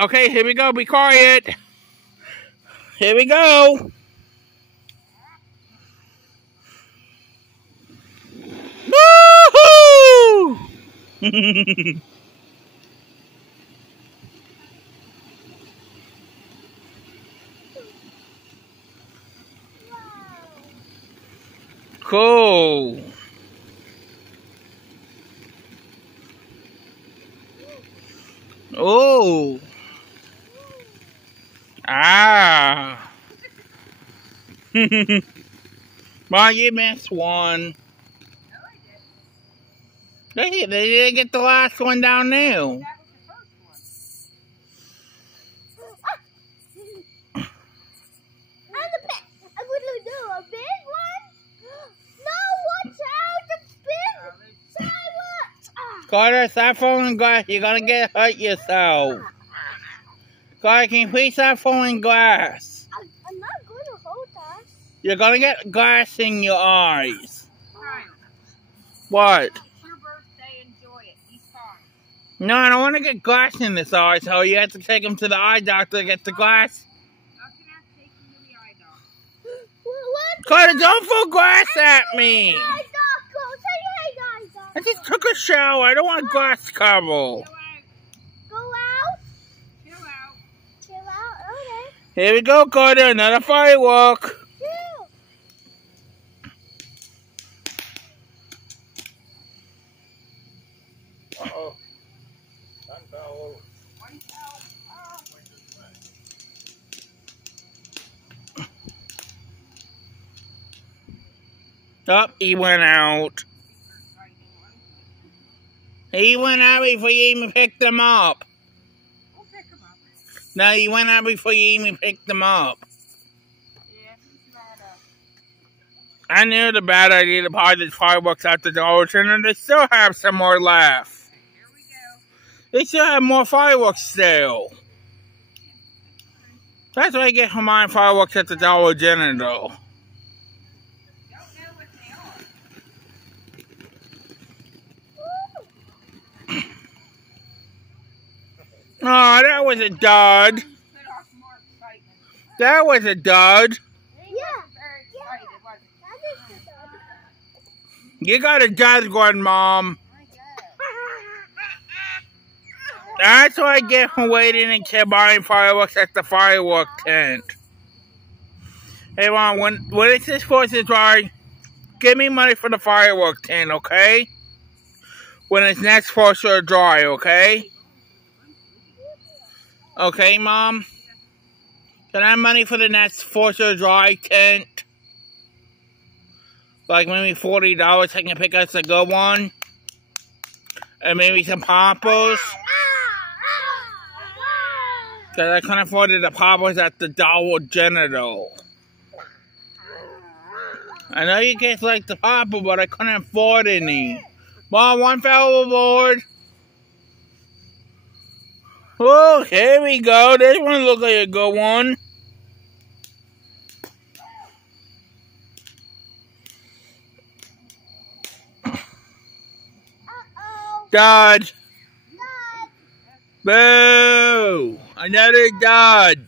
Okay, here we go. Be quiet. Here we go. Woohoo! Cool. Oh. Ah. Well, you missed one. They didn't get the last one down there. Carter, stop falling glass. You're gonna get hurt yourself. Carter, can you please stop falling glass? I'm not going to hold that. You're gonna get glass in your eyes. What? It's your birthday, enjoy it. He's fine. No, I don't want to get glass in this eye, so you have to take him to the eye doctor to get the glass. I'm gonna have to take him to the eye doctor. What? Carter, don't throw glass at me. I just took a shower. I don't want glass cover. Go out? Chill out. Chill out? Okay. Here we go, Carter. Another firework. Uh-oh. That fell over. Oh, he went out. He went out before you even picked him up. We'll pick him up. No, he went out before you even picked him up. Yeah, he's mad up. I knew the bad idea to buy these fireworks at the Dollar General, and they still have some more left. Here we go. They still have more fireworks still. That's why I get Hawaiian fireworks at the Dollar General. Oh, that was a dud. That was a dud. You got a dud one, Mom. That's what I get for waiting until buying fireworks at the firework tent. Hey, Mom, when it's this Fourth of July, give me money for the firework tent, okay? When it's next 4th of July, okay? Okay, Mom? Can I have money for the next 4th of July tent? Like maybe $40 I can pick us a good one? And maybe some poppers? Because I couldn't afford the poppers at the Dollar General. I know you guys like the popper, but I couldn't afford any. Mom, one fell overboard. Oh, here we go. This one looks like a good one. Dud. Boo. Another dud.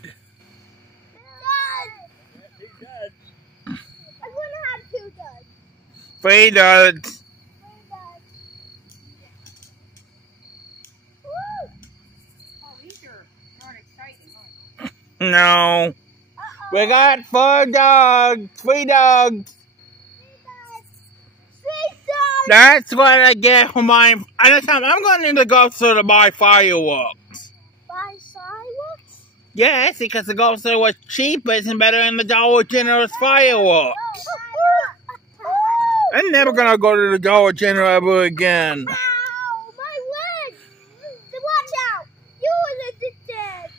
I'm going to have 2 duds. 3 duds. No. We got 4 dogs. 3 dogs. That's what I get for my... I'm going to go to buy fireworks. Buy fireworks? Yes, because the go store was cheapest and better than the Dollar General's fireworks. I'm never going to go to the Dollar General ever again. Ow, my leg! Watch out! You were addicted!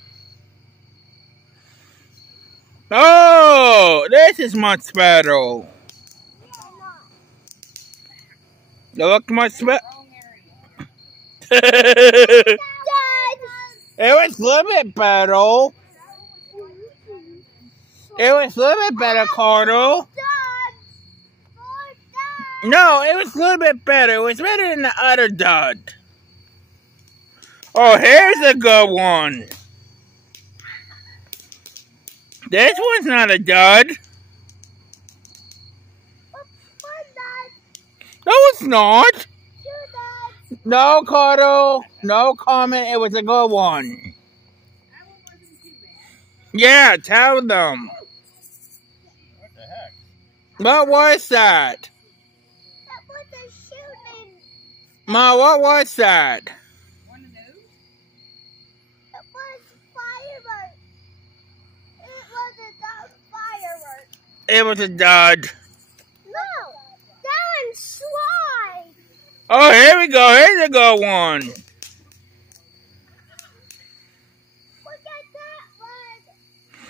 Oh, this is much better. You look much better. It was a little bit better. It was a little bit better, Carter. No, it was a little bit better. It was better than the other dud. Oh, here's a good one. This one's not a dud. One dud. No, it's not. 2 duds. No, Cardo. No comment. It was a good one. That one wasn't too bad. Yeah, tell them. What the heck? What was that? That was a shooting. Ma, what was that? One of those? It was fireworks. It was a dud firework. It was a dud. No, that one's slide. Oh, here we go. Here's a good one. Look at that one.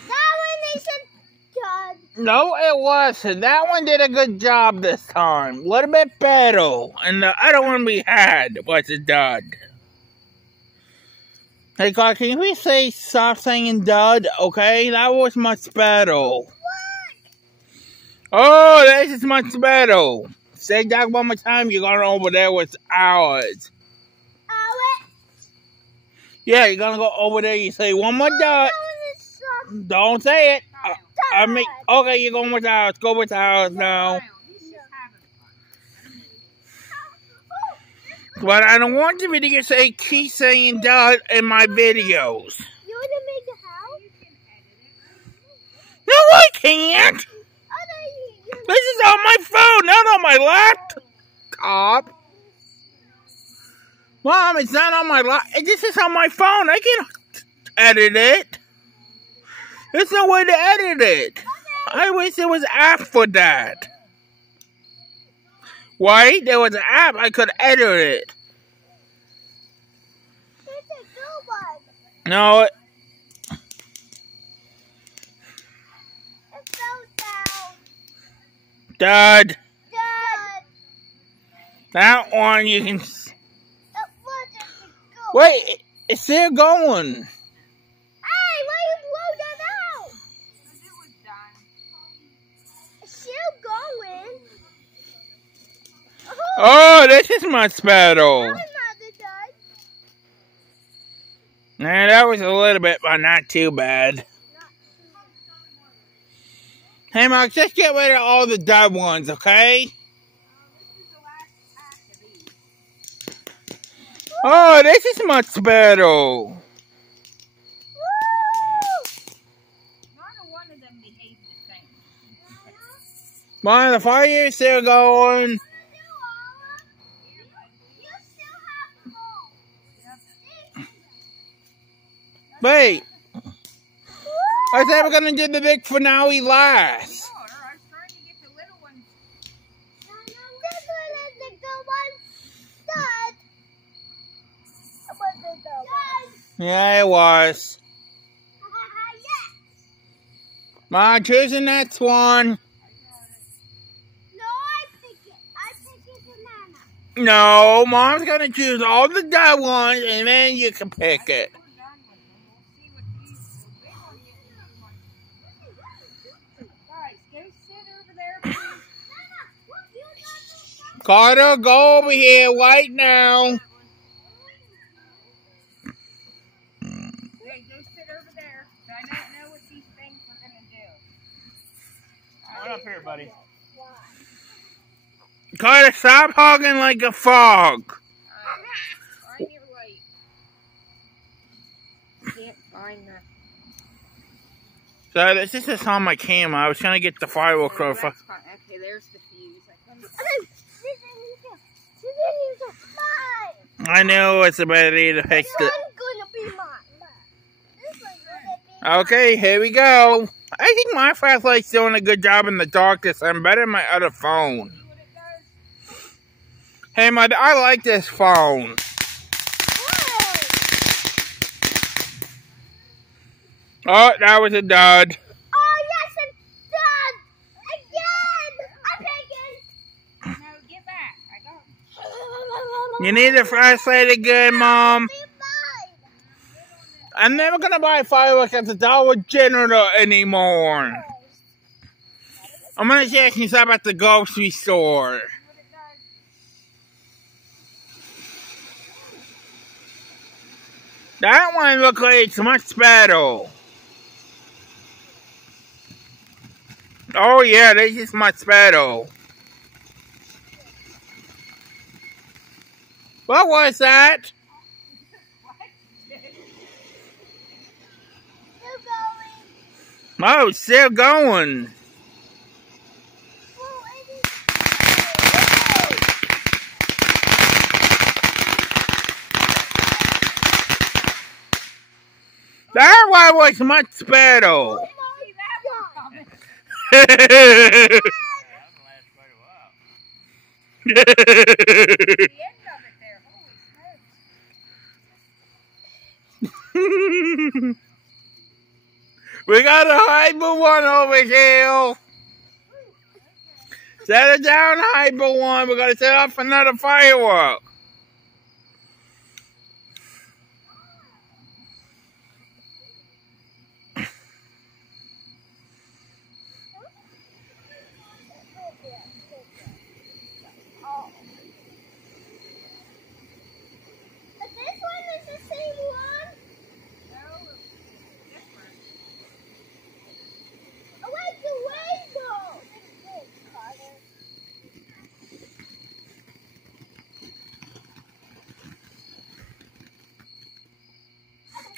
That one is a dud. No, it wasn't. That one did a good job this time. A little bit better. And the other one we had was a dud. Hey, God, can we say stop saying dud? Okay, that was much better. What? Oh, this is much better. Say that one more time. You're going over there with ours. Yeah, you're going to go over there. You say one more dud. That one is so Don't say it. Kyle, I mean, okay, you're going with ours. Go with ours now. Kyle, he's just having fun. But I don't want you to say keep saying dud in my videos. You want to make a house? You can edit it. No, I can't. This is on my phone, not on my laptop. Mom, it's not on my laptop. This is on my phone. I can edit it. There's no way to edit it. I wish there was an app for that. Why? There was an app. I could edit it. It's a good one. No. It fell down. Dud. Dud. That one you can... It wasn't a good. Wait, it's still going. Hey, why you blow that out? Because it was done. It's still going. Oh, this is much better. I'm not the dud. Nah, that was a little bit, but not too bad. Hey, Mark, just get rid of all the dud ones, okay? This is the last pack of these. Oh, this is much better. Woo! Neither one of them behaved the same. Mom, the fire is still going. Wait. I said we're going to do the big finale last. Sure, I was trying to get the little ones. This one is the good one. Dud. It was the good one. Yeah, it was. Yes. Mom, choose the next one. No, I pick it. I pick it banana. No, Mom's going to choose all the dud ones, and then you can pick it. We're done with them. We'll see what these. We don't get too much. Guys, go sit over there, please. Carter, go over here right now. Hey, go sit over there. I don't know what these things are going to do. Come up here, buddy. Carter, stop hogging like a frog. Find your light. Can't find the... So this is on my camera. I was trying to get the firework Oh, off. that's fine. Okay, there's the fuse. I know it's about to fix This it. one's gonna be mine. This one's gonna be Okay, here we go. I think my flashlight's doing a good job in the darkness. I'm better than my other phone. See what it does? Hey, I like this phone. Oh, that was a dud. Oh, yes, it's done! Again! I'm taking! No, get back. I got You need a flashlight again, Mom. Be mine! I'm never gonna buy fireworks at the Dollar General anymore. I'm gonna check things up at the grocery store. what it does. That one looks like it's much better. Oh yeah, this is my Mosquito. What was that? Oh, still going. That one was much better. See that one coming. That last quite a while. The end of it there. Holy smokes. We got a hyper one over here. Set it down, hyper one. We're gonna set off another firework.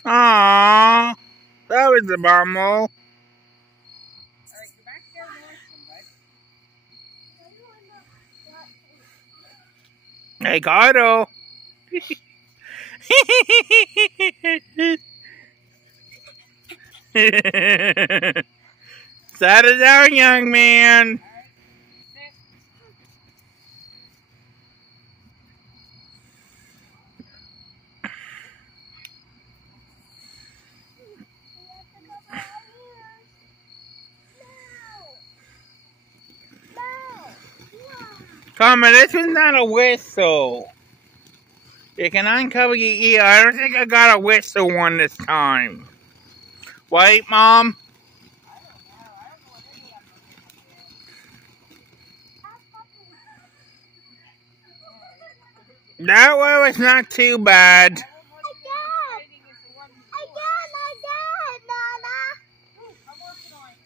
Aww, that was the bummer. Alright, go back there and watch them, bud. Hey, Cardo. Set it down, young man. Come on, this is not a whistle. You can uncover your ear. I don't think I got a whistle one this time. Wait, Mom. That one was not too bad.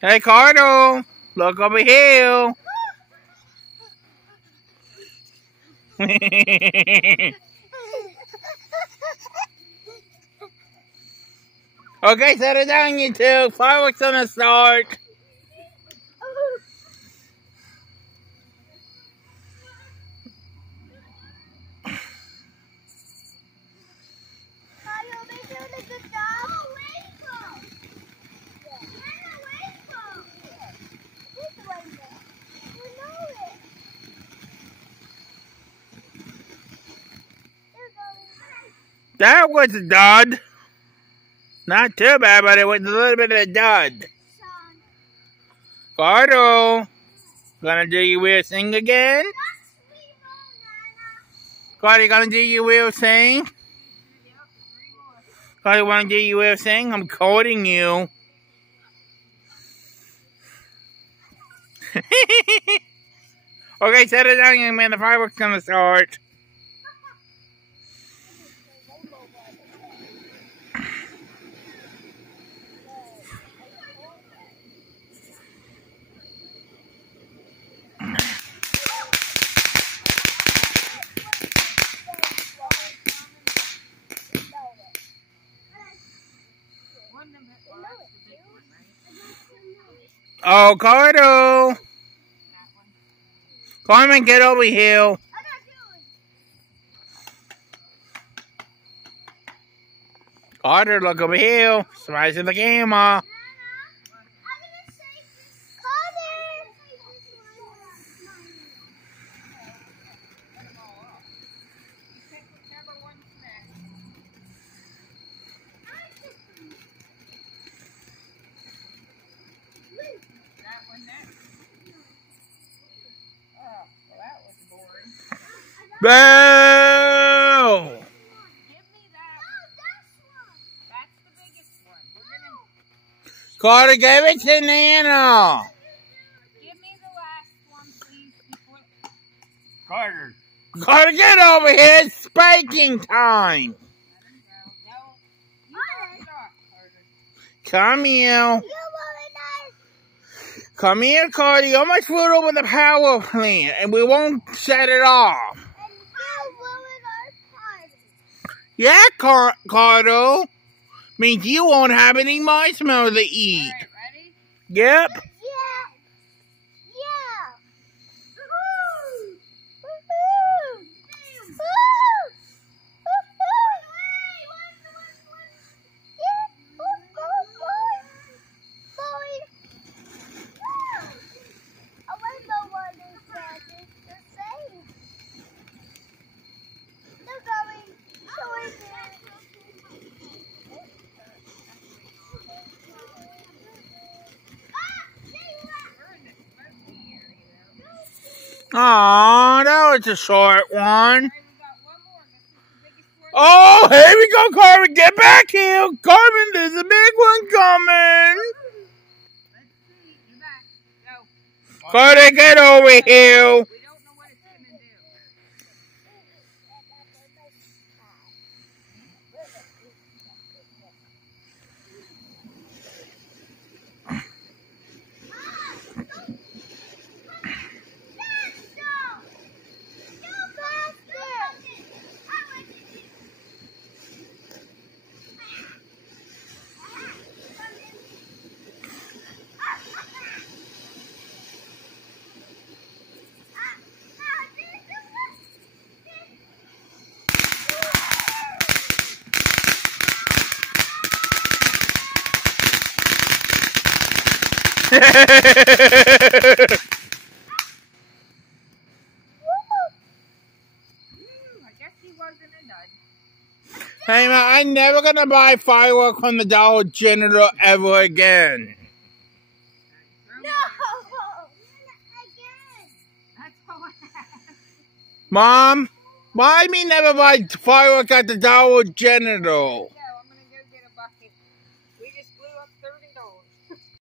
Hey, Cardo, look over here. Okay, set it down, you two. Fireworks gonna start. That was a dud. Not too bad, but it was a little bit of a dud. Cardo, gonna do your weird thing again? Cardo, gonna do your weird thing? Cardo, wanna do your weird thing? I'm quoting you. Okay, set it down, young man. The fireworks gonna start. Oh, Cardo! Come and get over here. Carter, look over here. Smash the camera. Boo! Give me that. That's the biggest one. Carter gave it to Nana. Give me the last one, please. Carter. Carter, get over here. It's spanking time. Come here. Come here, Cardi. Almost flew over the power plant, and we won't set it off. And you ruined our party. Yeah, Cardo. Means you won't have any marshmallows to eat. Alright, ready? Yep. Yeah. Yeah. Woohoo! Woohoo! Woo! Aw, that was a short one. Alright, we got one more. This is the biggest one. Oh, here we go, Carmen. Get back here. Carmen, there's a big one coming. Let's see. You're back. Go. Carter, get over here. We don't know what it's gonna do. I guess he wasn't a dud. Hey, man, I'm never going to buy fireworks from the Dollar General ever again. No! Again! That's all I have. Mom, why me never buy fireworks at the Dollar General?